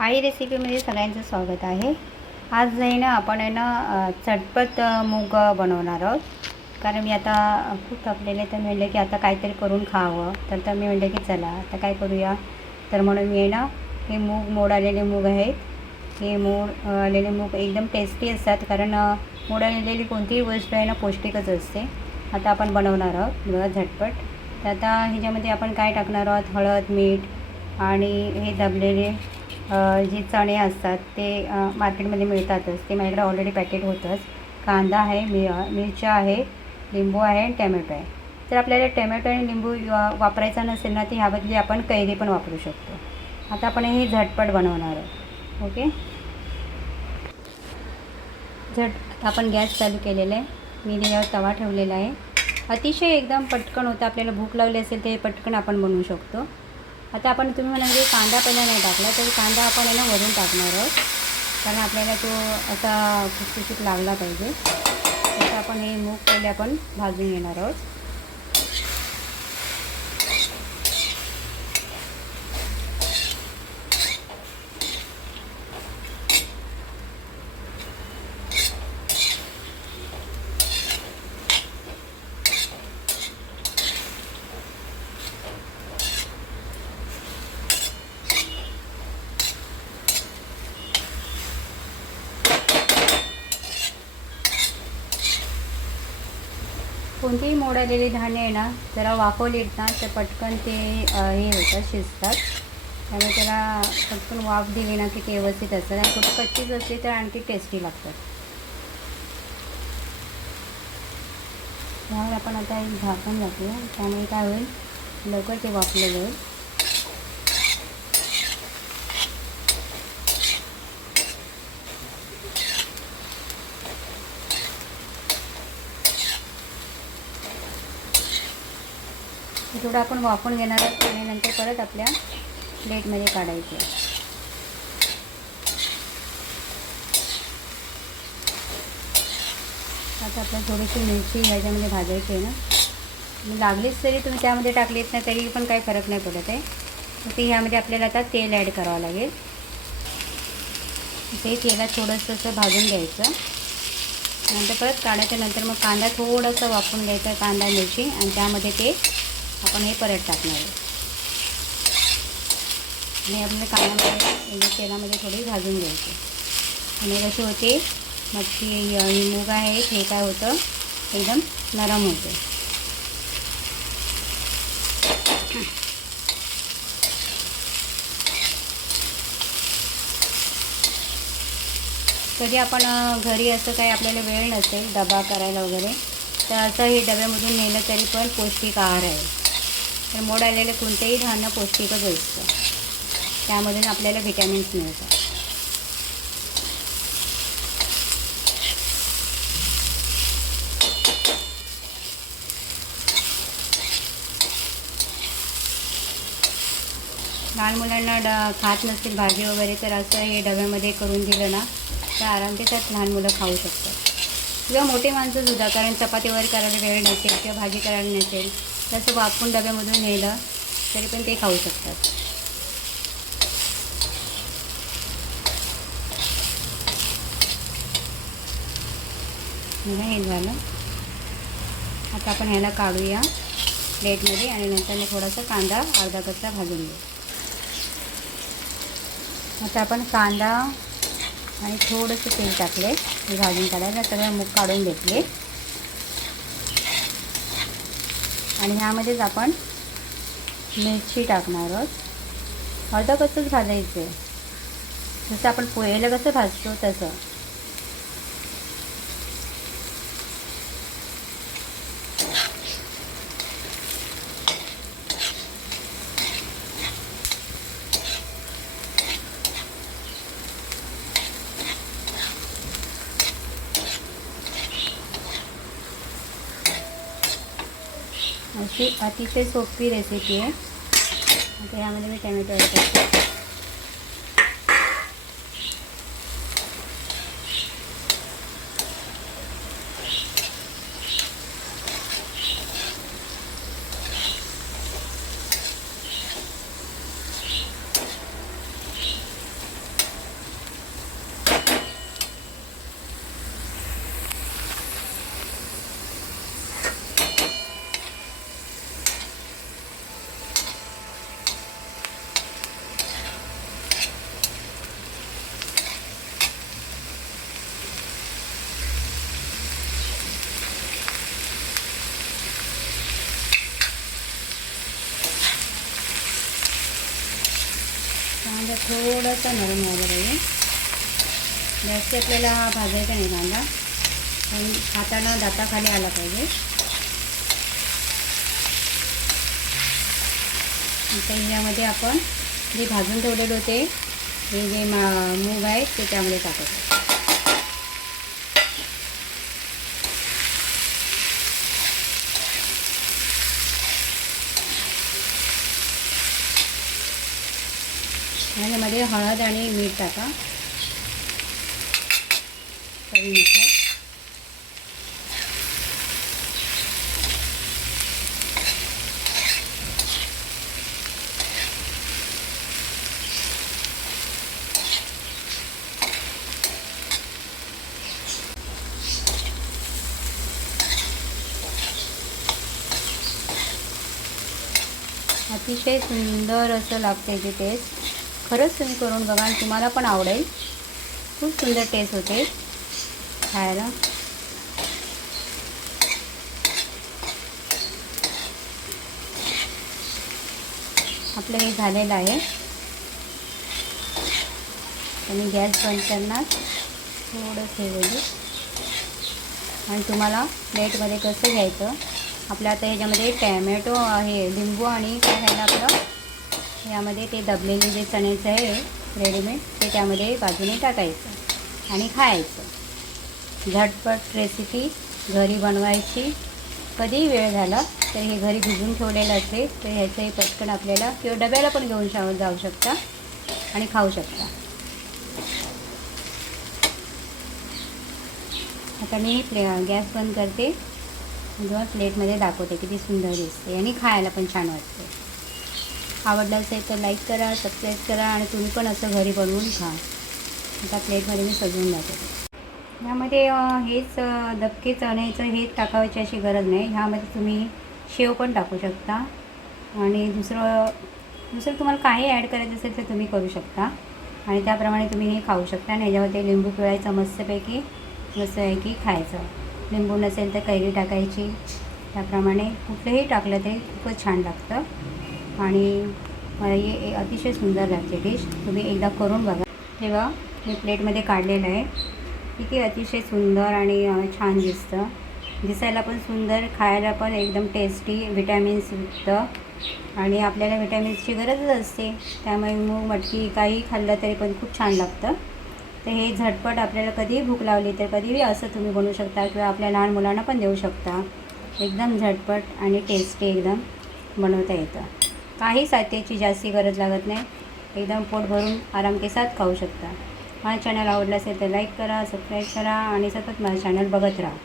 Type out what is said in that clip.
आई रेसिपीमध्ये सगळ्यांचं स्वागत आहे. आज आहे ना आपण आहे ना चटपट मूग बनवणार आहोत. कारण मी आता खूप थकलेले तर म्हणलं म्हणले की आता काहीतरी करून खावं. तर तर मी म्हणलं की चला आता काय करूया? तर म्हणून मी आहे ना हे मूग मोड आलेले मूग आहेत. हे मोड आलेले मूग एकदम टेस्टी असतात. कारण मोड आलेली कोणतीही गोष्ट आहे ना पौष्टिकच असते. आता आपण बनवणार आहोत. बघा झटपट. तर आता ह्याच्यामध्ये आपण काय टाकणार आहोत? हळद मीठ आणि हे दबलेले जे चणे असतात ते मार्केटमध्ये मिळतातच. ते माझ्याकडे ऑलरेडी पॅकेट होतंच. कांदा आहे मि मिरच्या आहे लिंबू आहे आणि टॅमॅटो आहे. जर आपल्याला टॅमॅटो आणि लिंबू वापरायचा नसेल ना तर ह्याबदली आपण कैरी पण वापरू शकतो. आता आपण हे झटपट बनवणार आहोत. ओके? झट आपण गॅस चालू केलेला आहे. मी त्याच्यावर तवा ठेवलेला आहे. अतिशय एकदम पटकन होतं. आपल्याला भूक लावली असेल ते पटकन आपण बनवू शकतो. आता आपण तुम्ही म्हणाल की कांदा पहिला नाही टाकला तर कांदा आपण आहे ना वरून टाकणार आहोत. कारण आपल्याला तो असा खुसखुशीत लागला पाहिजे. तसं आपण हे मूग पहिले आपण भाजून घेणार आहोत. कोणतेही मोड आलेले धान्य आहे ना जरा वाफवलीत ना तर पटकन ते हे होतात शिजतात. त्यामुळे त्याला पटकन वाफ दिली ना की ते व्यवस्थित असतात आणि कुठं कच्चीच असली तर आणखी टेस्टी लागतात त्यावर आपण आता एक झाकण घातलं. त्यामुळे काय होईल? लवकर ते वाफलं जाईल. थोडं आपण वाफून घेणार आहोत आणि नंतर परत आपल्या प्लेटमध्ये काढायचे. आता आपल्याला थोडीशी मिरची ह्याच्यामध्ये भाजायची आहे ना. लागलीच तरी तुम्ही त्यामध्ये टाकलीत ना तरी पण काही फरक नाही पडत आहे. तर ते ह्यामध्ये आपल्याला आता तेल ॲड करावं लागेल. ते तेलात थोडंसं असं भाजून घ्यायचं. नंतर परत काढायच्या नंतर मग कांदा थोडासा वापरून घ्यायचा कांदा मिरची. आणि त्यामध्ये ते आपण हे परत टाकणार आहे. आणि आपल्या कांद्यामध्ये एकदम तेलामध्ये थोडी भाजून घ्यायची. आणि कशी होते? मच्छी ही मूग आहे हे काय होतं? एकदम नरम होते. कधी आपण घरी असं काही आपल्याला वेळ नसेल डबा करायला वगैरे तर असं हे डब्यामधून नेलं तरी पण पौष्टिक आहार आहे. तर मोड आलेलं कोणतेही धान्य पौष्टिकच असतं त्यामधून आपल्याला व्हिटॅमिन्स मिळतात. लहान मुलांना ड खात नसतील भाजी वगैरे तर असं हे डब्यामध्ये करून दिलं ना तर आरामतेच्यात लहान मुलं खाऊ शकतात. किंवा मोठे माणसं सुद्धा कारण चपाती वगैरे करायला वेळ नसेल किंवा भाजी करायला नसेल तसं वापरून डब्यामधून नेलं तरी पण ते खाऊ शकतात. हे झालं. आता आपण ह्याला काढूया प्लेटमध्ये आणि नंतर मी थोडासा कांदा अर्धा कच्चा भाजून घेऊ. आता आपण कांदा आणि थोडंसं तेल टाकले हे भाजून काढायला सगळं मूग काढून घेतले. आणि ह्यामध्येच आपण मिरची टाकणार आहोत. अर्धा कच्चंच भाजायचं? आहे जसं आपण पोहेला कसं भाजतो तसं. अशी अतिशय सोपी रेसिपी आहे. आता यामध्ये मी टॅमॅटो ॲड करते. थोडासा नरम व्हायला पाहिजे जास्त आपल्याला हा भाजायचा नाही कांदा. पण हाताला दाताखाली आला पाहिजे. आता ह्यामध्ये आपण जे भाजून ठेवलेले होते हे जे मा मूग आहेत ते त्यामध्ये आहे ह्यामध्ये हळद आणि मीठ टाका. चवीनुसार अतिशय सुंदर असं लागते याची टेस्ट खरंच तुम्ही करून बघा आणि तुम्हाला पण आवडेल. खूप सुंदर टेस्ट होते. खायला. आपलं हे झालेलं आहे. आणि गॅस बंद करणार. थोडं ठेवली आणि तुम्हाला प्लेटमध्ये कसं घ्यायचं? आपल्या आता ह्याच्यामध्ये टॅमॅटो आहे लिंबू आणि काय आहे ना आपलं? यामध्ये ते दबलेले जे चण्याचं आहे रेडीमेड ते त्यामध्ये बाजूने टाकायचं आणि खायचं. झटपट रेसिपी घरी बनवायची. कधीही वेळ झाला तर हे घरी भिजून ठेवलेलं असते तर ह्याचंही पटकन आपल्याला किंवा डब्याला पण घेऊन शा जाऊ शकता आणि खाऊ शकता. आता मी प्ले गॅस बंद करते. जेव्हा प्लेटमध्ये दाखवते किती सुंदर दिसते आणि खायला पण छान वाटते. आवडलं असेल तर लाईक करा सबस्क्राईब करा आणि तुम्ही पण असं घरी बनवून खा. आता प्लेटमध्ये मी सजवून जाते ह्यामध्ये हेच धबके दबके चण्याचं हेच टाकायची अशी गरज नाही. ह्यामध्ये तुम्ही शेव पण टाकू शकता. आणि दुसरं दुसरं तुम्हाला काही ॲड करायचं असेल तर तुम्ही करू शकता. आणि त्याप्रमाणे तुम्ही हे खाऊ शकता. आणि ह्याच्यामध्ये लिंबू पिळायचं मस्तपैकी मस्त आहे की खायचं. लिंबू नसेल तर कैरी टाकायची. त्याप्रमाणे कुठलंही टाकलं तरी खूपच छान लागतं. आणि मला हे अतिशय सुंदर लागते डिश तुम्ही एकदा करून बघा. तेव्हा हे प्लेटमध्ये काढलेलं आहे. किती अतिशय सुंदर आणि छान दिसतं. दिसायला पण सुंदर खायला पण एकदम टेस्टी व्हिटॅमिन्स युक्त आणि आपल्याला विटॅमिन्सची गरजच असते. त्यामुळे मूग मटकी काही खाल्लं तरी पण खूप छान लागतं. तर हे झटपट आपल्याला कधीही भूक लावली तर कधीही असं तुम्ही बनवू शकता किंवा आपल्या लहान मुलांना पण देऊ शकता. एकदम झटपट आणि टेस्टी एकदम बनवता येतं. काही साहित्याची जास्ती गरज लागत नाही. एकदम पोट भरून आराम के साथ खाऊ शकता. माझा चॅनल आवडला असेल तर लाईक करा सबस्क्राईब करा आणि सतत माझं चॅनल बघत राहा.